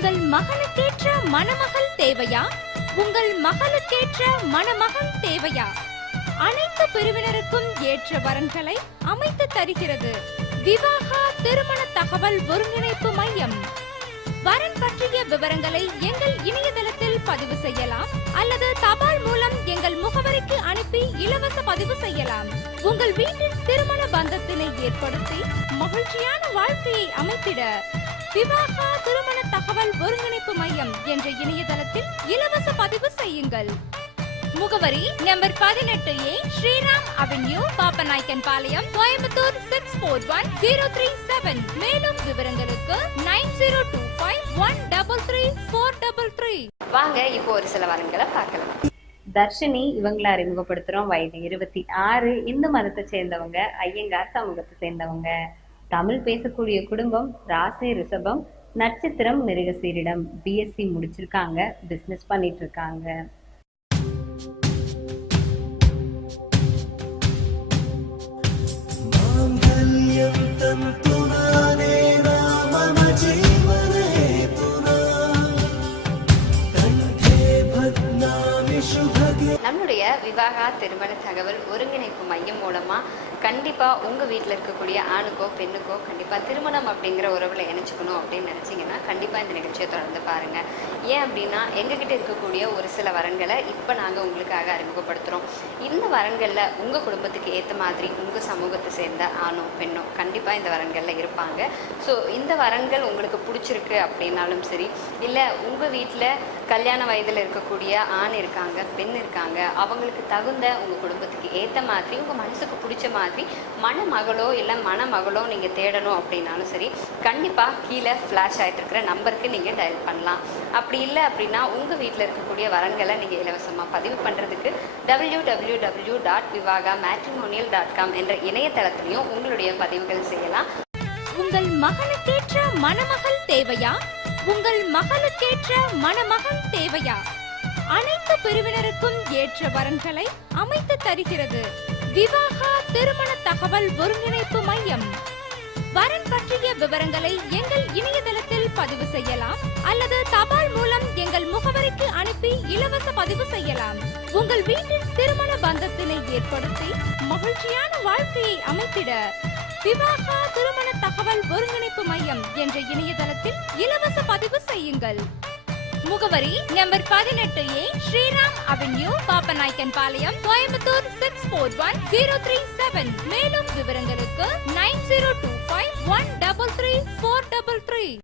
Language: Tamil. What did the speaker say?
உங்கள் மகனுக்கேற்ற மணமகள் தேவையா? உங்கள் மகளுக்கேற்ற மணமகன் தேவையா? அனைத்து பிரிவினருக்கும் ஏற்ற வரன்களை அமைத்து தருகிறது விவாகா திருமண தகவல் ஒருங்கிணைப்பு மையம். வரன் பற்றிய விவரங்களை எங்கள் இணையதளத்தில் பதிவு செய்யலாம் அல்லது தபால் மூலம் எங்கள் முகவரிக்கு அனுப்பி இலவச பதிவு செய்யலாம். உங்கள் வீட்டில் திருமண பந்தத்தினை ஏற்படுத்தி மகிழ்ச்சியான வாழ்க்கையை அமைத்திட விவாகா திருமண தகவல் ஒருங்கிணைப்பு மையம் என்ற இணையதளத்தில் இலவச பதிவு செய்யுங்கள். முகவரி number 18A Sriram avenue, Papanayakkanpalayam, Coimbatore 641037. மேலும் விவரங்களுக்கு 9025133433. வாங்க இப்போ ஒரு சில வரன்களை பார்க்கலாம். தர்ஷினி இவங்களை அறிமுகப்படுத்துறோம். வயது 26. இந்து மதத்தை சேர்ந்தவங்க, ஐயங்கார் சமூகத்தை சேர்ந்தவங்க. தமிழ் பேசக்கூடிய குடும்பம், ராசி ரிஷபம், நட்சத்திரம் மிருகசீரிடம். பிஎஸ்சி முடிச்சிருக்காங்க, பிசினஸ் பண்ணிட்டு இருக்காங்க. நம்மளுடைய விவாகா திருமண தகவல் ஒருங்கிணைப்பு மையம் மூலமா கண்டிப்பா உங்க வீட்டில் இருக்கக்கூடிய ஆணுக்கோ பெண்ணுக்கோ கண்டிப்பா திருமணம் அப்படிங்கிற உறவுல இணைச்சுக்கணும் அப்படின்னு நினைச்சீங்கன்னா கண்டிப்பா இந்த நிகழ்ச்சியை தொடர்ந்து பாருங்க. ஏன் அப்படின்னா எங்ககிட்ட இருக்கக்கூடிய ஒரு சில வரன்களை இப்போ நாங்கள் உங்களுக்காக அறிமுகப்படுத்துகிறோம். இந்த வரன்களில் உங்கள் குடும்பத்துக்கு ஏற்ற மாதிரி உங்கள் சமூகத்தை சேர்ந்த ஆணோ பெண்ணோ கண்டிப்பாக இந்த வரன்களில் இருப்பாங்க. ஸோ இந்த வரன்கள் உங்களுக்கு பிடிச்சிருக்கு அப்படின்னாலும் சரி, இல்லை உங்கள் வீட்டில் கல்யாண வயதில் இருக்கக்கூடிய ஆண் இருக்காங்க, பெண் இருக்காங்க, அவங்களுக்கு தகுந்த உங்கள் குடும்பத்துக்கு ஏற்ற மாதிரி உங்கள் மனசுக்கு பிடிச்ச மாதிரி மணமகளோ இல்லை மணமகளோ நீங்கள் தேடணும் அப்படின்னாலும் சரி, கண்டிப்பாக கீழே ஃப்ளாஷ் ஆகிட்டு இருக்கிற நம்பருக்கு நீங்கள் டயல் பண்ணலாம். அப்படி இல்லை அப்படின்னா உங்கள் வீட்டில் இருக்கக்கூடிய வரன்களை நீங்கள் இலவசமாக பதிவு பண்ணுறதுக்கு www.vivaga.matrimonial.com என்ற இணையதளத்திலையும் உங்களுடைய பதிவுகள் செய்யலாம். உங்கள் மகனுக்கேற்ற மணமகள் தேவையா? உங்கள் மகளுக்கேற்ற மணமகன் தேவையா? அனைத்து பிரிவினருக்கும் ஏற்ற வரன்களை அமைத்து தருகிறது விவாகா திருமண தகவல் ஒருங்கிணைப்பு மையம். வரன் பற்றிய விவரங்களை எங்கள் இணையதளத்தில் பதிவு செய்யலாம் அல்லது தபால் மூலம் எங்கள் முகவரிக்கு அனுப்பி இலவச பதிவு செய்யலாம். உங்கள் வீட்டில் திருமண பந்தத்தினை ஏற்படுத்தி மகிழ்ச்சியான வாழ்க்கையை அமைத்திட விவாகா திருமண தகவல் ஒருங்கிணைப்பு மையம் என்ற இணையதளத்தில் இலவச பதிவு செய்யுங்கள். முகவரி number 18A Sriram avenue, Papanayakkanpalayam, Coimbatore 641037. மேலும் விவரங்களுக்கு 9025133433.